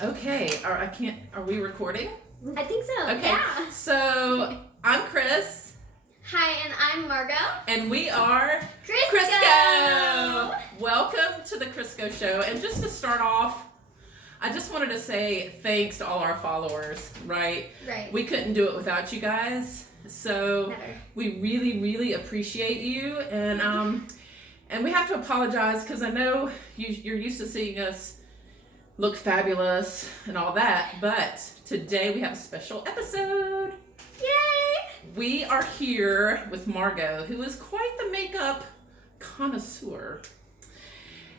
Okay, are we recording? I think so. Okay. Yeah. So, I'm Chris. Hi, and I'm Margot. And we are Krisgaux. Welcome to the Krisgaux Show. And just to start off, I just wanted to say thanks to all our followers, right? Right. We couldn't do it without you guys. So, Never. we really, really appreciate you. And we have to apologize because I know you're used to seeing us look fabulous and all that, but today we have a special episode. Yay! We are here with Margot, who is quite the makeup connoisseur.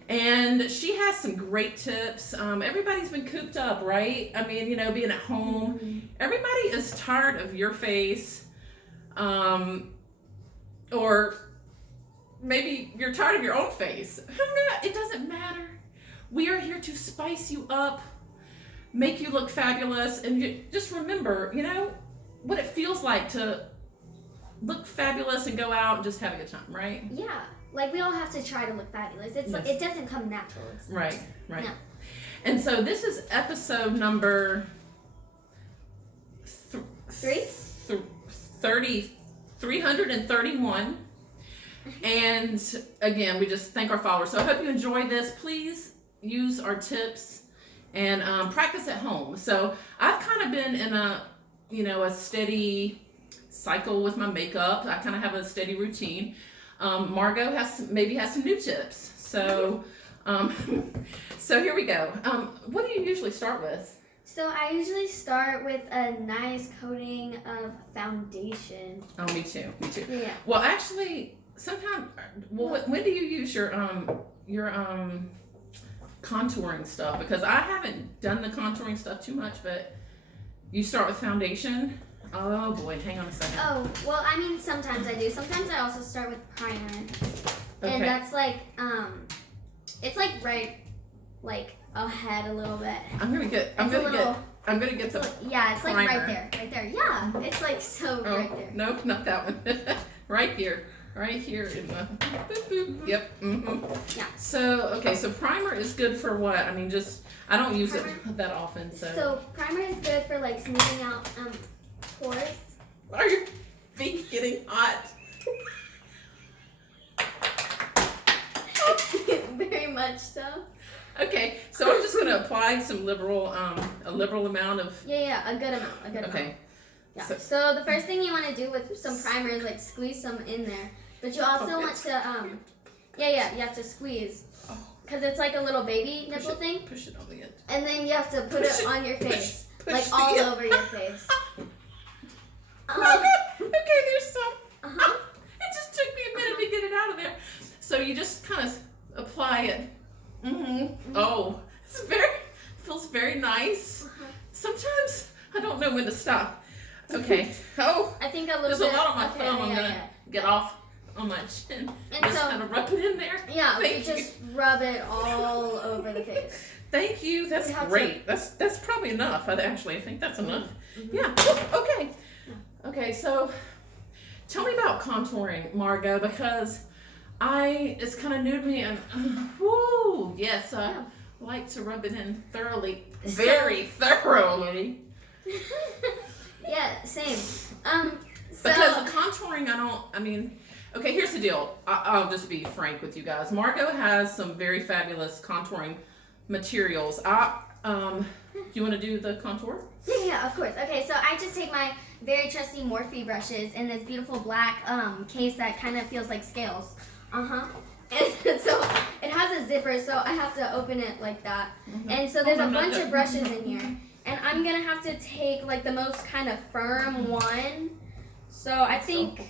And she has some great tips. Everybody's been cooped up, right? I mean, being at home. Mm-hmm. Everybody is tired of your face. Or maybe you're tired of your own face. It doesn't matter. We are here to spice you up, make you look fabulous, and just remember, what it feels like to look fabulous and go out and just have a good time, right? Yeah. Like, we all have to try to look fabulous. It's Yes. it doesn't come natural. Right. No. And so this is episode number 331. And again, we just thank our followers. So I hope you enjoy this. Please use our tips and practice at home. So I've kind of been in a steady cycle with my makeup. I kind of have a steady routine. Margot has some new tips. So so here we go. What do you usually start with? So I usually start with a nice coating of foundation. Oh, me too. Yeah. Well, actually, sometimes. Well, when do you use your contouring stuff? Because I haven't done the contouring stuff too much, but you start with foundation. Oh boy, hang on a second. Oh, well, I mean, sometimes I do. Sometimes I also start with primer. Okay. And that's like, it's like right, like ahead a little bit. I'm gonna get the Yeah, it's like primer. right there. Yeah, it's like so right there. Nope, not that one. right here in the boop, boop. Yep. Mm-hmm. Yeah. So primer is good for what? I mean, I don't use it that often. So primer is good for like smoothing out pores. Are your feet getting hot? Very much so. Okay, so I'm just gonna apply some a liberal amount of. Yeah, a good amount. Okay. Yeah. So the first thing you want to do with some primer is like squeeze some in there, but you also want to you have to squeeze, because it's like a little baby nipple thing. Push it on the end. And then you have to put it on your face, push like all over your face. Okay, there's some. Uh-huh. It just took me a minute to get it out of there. So you just kind of apply it. Mm-hmm. Oh, feels very nice. Uh-huh. Sometimes I don't know when to stop. Okay. Oh, I think a little there's bit. a lot on my thumb. I'm gonna get off on my chin. And just so, kind of rub it in there. yeah, Thank we just rub it all over the face. Thank you. That's great. That's probably enough. I think that's enough. Mm-hmm. Yeah. Okay. Okay. So, tell me about contouring, Margot, because it's kind of new to me, and whoo, yes, I like to rub it in thoroughly, very thoroughly. Yeah, same. Because the contouring, okay, here's the deal. I'll just be frank with you guys. Margot has some very fabulous contouring materials. Do you want to do the contour? Yeah, of course. Okay, so I just take my very trusty Morphe brushes in this beautiful black case that kind of feels like scales. And so it has a zipper, so I have to open it like that. Mm-hmm. And so there's a bunch of brushes in here. And I'm going to have to take like the most kind of firm one. So I think,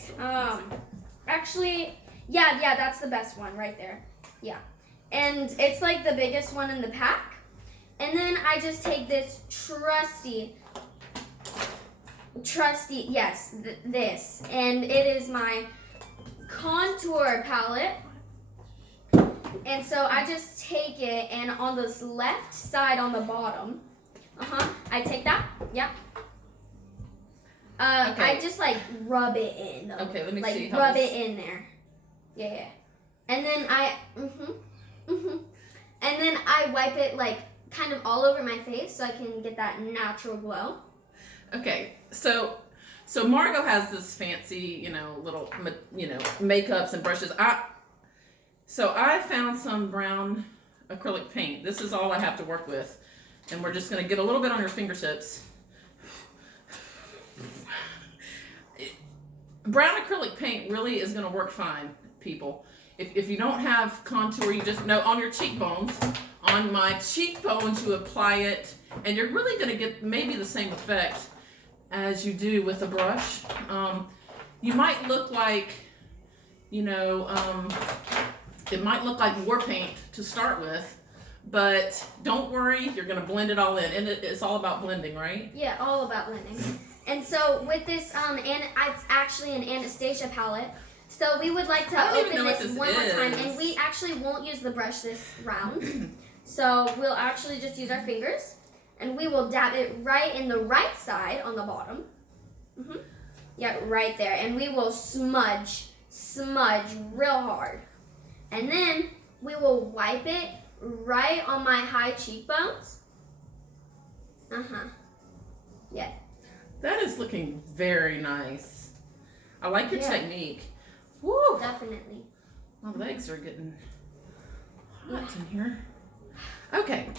actually, yeah, that's the best one right there. Yeah. And it's like the biggest one in the pack. And then I just take this trusty, yes, this. And it is my contour palette. And so I just take it, and on this left side on the bottom, I take that, yeah. Okay. I just like rub it in though. Okay, let me like, see. Rub it in there. Yeah. And then I, and then I wipe it like kind of all over my face so I can get that natural glow. Okay, so Margot has this fancy, little, makeups and brushes. I found some brown acrylic paint. This is all I have to work with, and we're just gonna get a little bit on your fingertips. Brown acrylic paint really is gonna work fine, people. If you don't have contour, you just know on your cheekbones. On my cheekbones, you apply it, and you're really gonna get maybe the same effect as you do with a brush. You might look like, it might look like war paint to start with, but don't worry, you're gonna blend it all in, and it's all about blending, right? Yeah, all about blending. And so with this, it's actually an Anastasia palette. So we would like to open this one more time, and we actually won't use the brush this round. So we'll actually just use our fingers, and we will dab it right in the right side on the bottom. Yeah, right there. And we will smudge real hard. And then we will wipe it right on my high cheekbones. Yeah. That is looking very nice. I like your technique. Woo! Definitely. My legs are getting hot in here. Okay.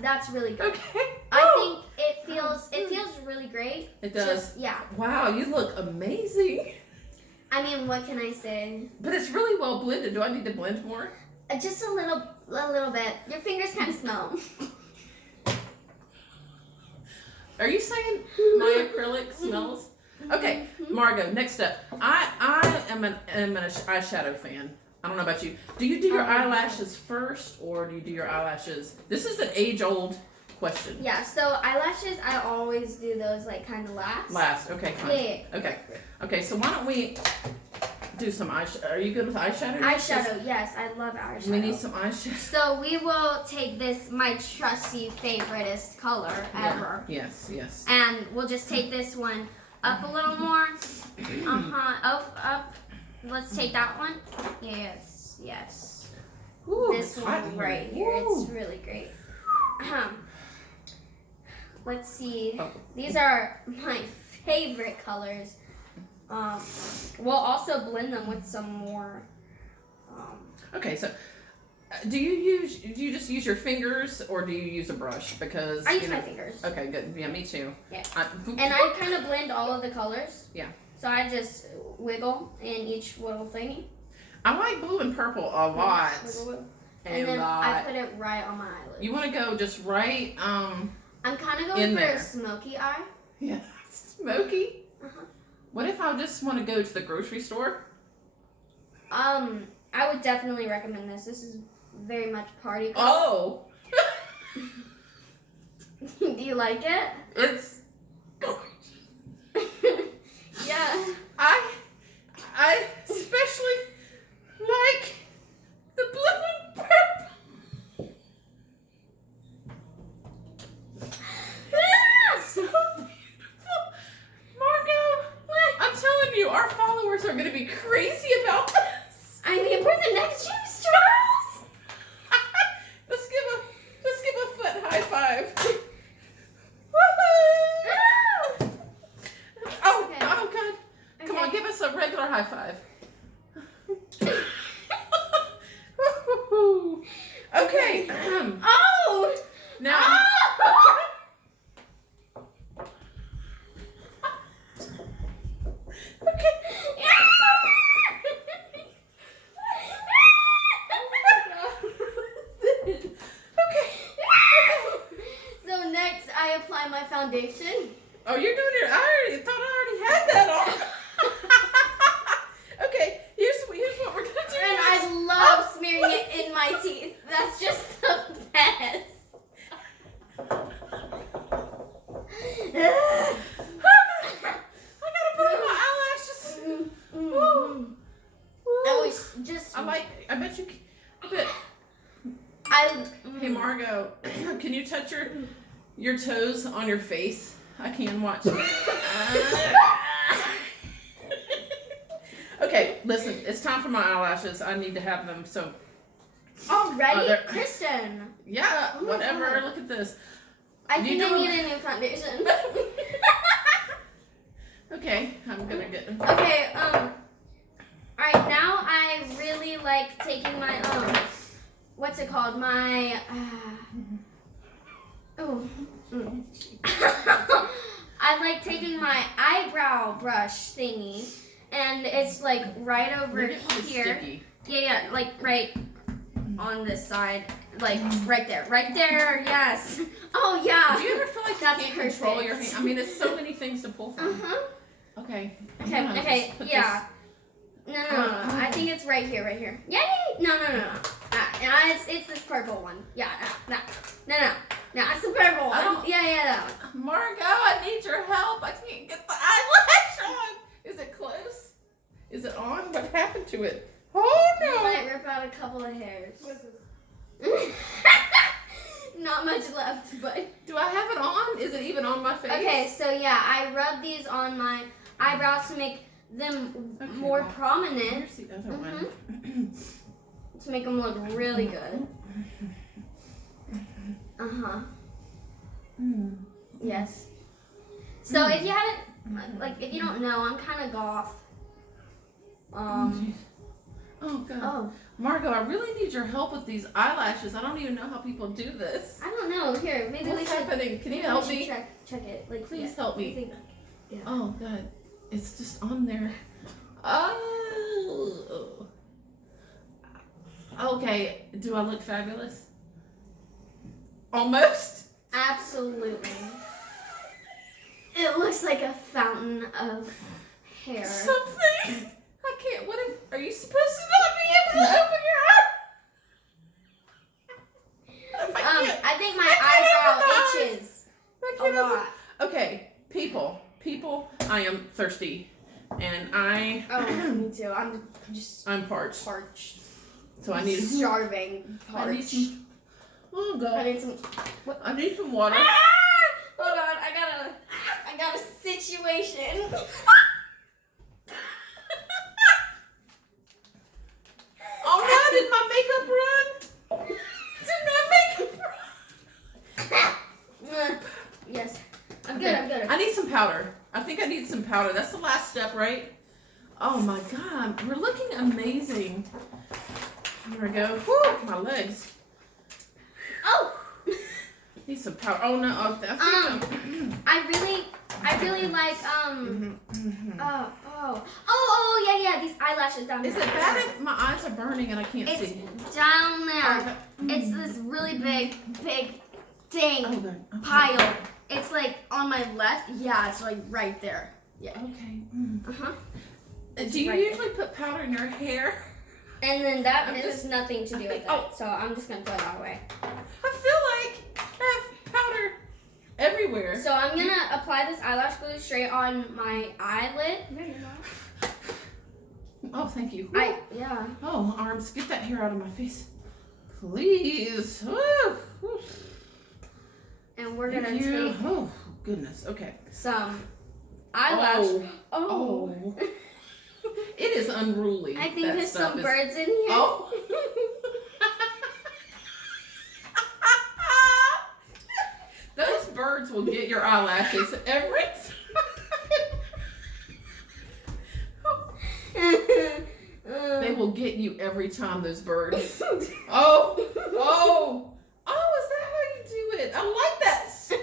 That's really good. Okay. I think it feels really great. It does. Yeah. Wow, you look amazing. I mean, what can I say? But it's really well blended. Do I need to blend more? Just a little bit. Your fingers kind of smell. Are you saying my acrylic smells? Okay, Margot, next up. I am an eyeshadow fan. I don't know about you. Do you do your eyelashes first, or do you do your eyelashes? This is an age-old question. Yeah, so eyelashes, I always do those like kind of last. Last, okay, fine. Yeah. Okay, so why don't we do some eyeshadow? Are you good with eyeshadow? Eyeshadow, yes, I love eyeshadow. We need some eyeshadow. So we will take this, my trusty favoriteest color ever. Yes. And we'll just take this one up a little more. Up. Let's take that one. Yes. Ooh, this one right here. It's really great. Let's see. These are my favorite colors. We'll also blend them with some more. Okay, so do you just use your fingers, or do you use a brush? Because I use my fingers. Okay, good. Yeah, me too. Yeah. And I kind of blend all of the colors. Yeah. So I just wiggle in each little thingy. I like blue and purple a lot. Wiggle. And then I put it right on my eyelids. You want to go just right I'm kind of going for a smoky eye. Yeah. Smoky? What if I just want to go to the grocery store? I would definitely recommend this. This is very much party color. Oh! Do you like it? It's gorgeous. Yeah. I especially like the blue and purple. So beautiful. Margot, I'm telling you, our followers are going to be crazy about this. I mean, we're the next James Charles. Let's give a foot high five. Oh God. Come on, give us a regular high five. Okay. Now. Okay. So next, I apply my foundation. Oh, you're doing your. I thought I already had that on. Okay, here's what we're gonna do. And I love smearing it in my teeth. That's just the best. I gotta put on my eyelashes. Woo. I bet you. Hey Margot, can you touch your toes on your face? I can watch. Okay, listen, it's time for my eyelashes. I need to have them. So, Already? they're- Kristen. yeah, Oh my whatever. God. Look at this. I You think I doing- need a new foundation. Okay, I'm gonna get. Okay, alright, now I really like taking my, what's it called? My, I like taking my eyebrow brush thingy, and it's like right over Look at my here. sticky. Yeah, like right on this side. Like right there, yes. Oh yeah. Do you ever feel like That's you can't control perfect. your hand? I mean, it's so many things to pull from. Uh-huh. Okay. I'm Okay, gonna okay, just put yeah. No. I think it's right here. Yay! No. It's this purple one. Yeah, no. It's the purple one. I don't- Yeah. this- Margot, I need your help. I can't get the eyelash on. Is it close? Is it on? What happened to it? Oh You no. might rip out a couple of hairs. Not much left, but. Do I have it on? Is it even on my face? Okay, so yeah, I rub these on my eyebrows to make them Okay, more well, prominent, Here's the other one. to make them look really good. Yes. So if you haven't, like, if you don't know, I'm kind of goth. Oh god. Oh, Margot, I really need your help with these eyelashes. I don't even know how people do this. I don't know. Here, maybe we What's should. happening? Can you maybe help we should me? check it. Like, Please yeah, help I me. think- yeah. Oh god. It's just on there. Oh. Okay. Do I look fabulous? Almost. Absolutely. It looks like a fountain of hair. Something. I can't. What if? Are you supposed to not be able to open your eye? What if I can't? I think my I can't eyebrow open my eyes. itches I a can't open- lot. Okay, people, I am thirsty, and Oh, me too. I'm just I'm parched, parched. so I need. Starving. I need Parched. some. Oh I god, need some. I need some water. Ah! Hold on, I got a situation. Oh no, did my makeup run? Did my makeup run? Yes, I'm Okay, good. I need some powder. I think I need some powder. That's the last step, right? Oh my god, we're looking amazing. Here we go. Whew, my legs. Oh, Need some powder. Oh no, I think I really like yeah, these eyelashes down Is there. it bad if my eyes are burning and I can't It's see? down there. Okay. It's this really big thing. Oh, good. Okay. Pile. It's like on my left. Yeah, it's like right there. Yeah. Okay. Uh-huh. Do you right usually put powder in your hair? And then that I'm has just- nothing to do with Oh. it. So I'm just gonna throw that away. I feel like I have powder everywhere. So I'm gonna apply this eyelash glue straight on my eyelid. Oh, thank you. Yeah. Oh, arms, get that hair out of my face. Please. Woo. Woo. And we're Thank gonna you. take Oh, goodness. Okay. some eyelash. Oh. It is unruly. I think that there's stuff some is- birds in here. Oh. Those birds will get your eyelashes every time. They will get you every time, those birds. Oh, is that how you do it? I like that style.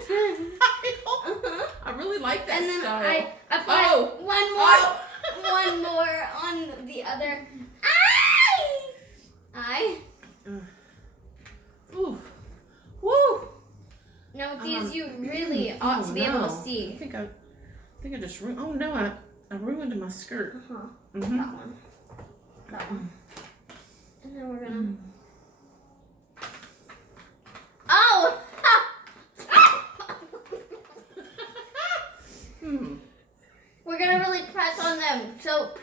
I really like that And then style. I apply Oh. one more on the other eye. Ooh. Woo. Now with these, you really ought to be able to I see. think I just ruined. Oh no, I ruined my skirt. Uh-huh. Mm-hmm. That one. And then we're gonna. Oh! We're gonna really press on them. So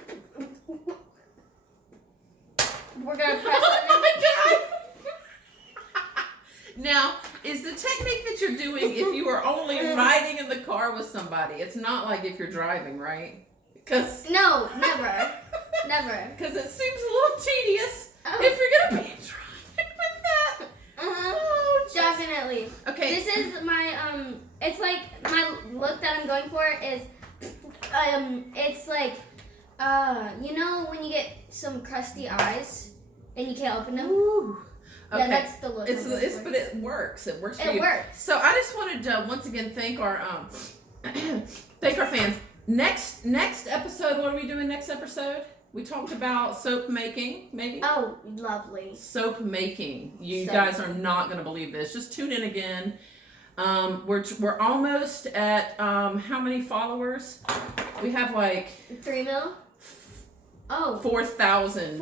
we're gonna press on them. Oh my god! Now, is the technique that you're doing if you are only riding in the car with somebody? It's not like if you're driving, right? Because No, never. Never. Because it seems a little tedious if you're gonna be driving with that. Oh, definitely. Okay. This is my it's like my look that I'm going for is it's like you know when you get some crusty eyes and you can't open them? Ooh. Okay. Yeah, that's the look. But it works. It works for you. It works. So I just wanted to once again thank our thank our fans. Next episode, what are we doing next episode? We talked about soap making, maybe? Oh, lovely. Soap making. You Soap. guys are not going to believe this. Just tune in again. We're almost at how many followers? We have like 3 mil? Oh. 4,000 and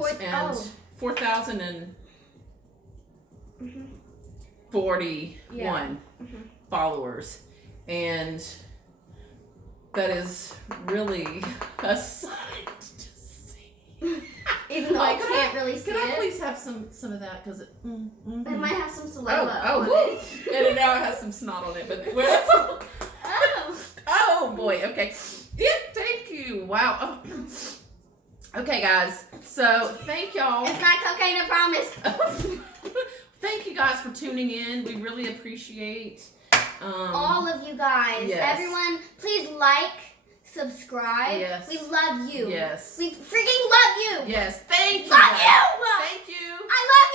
4,000 and 41 followers, and that is really a sight to see. Even though I can't really see Can I it. please have some of that? Because it. It might have some saliva on woo. it. And now it has some snot on it, but Oh. oh boy. Okay. Yeah. Thank you. Wow. Okay, guys. So thank y'all. It's not cocaine, I promise. Thank you guys for tuning in. We really appreciate all of you guys. Yes. Everyone, please like, subscribe. Yes. We love you. Yes. We freaking love you. Yes. Thank you. Love guys. you. Thank you. I love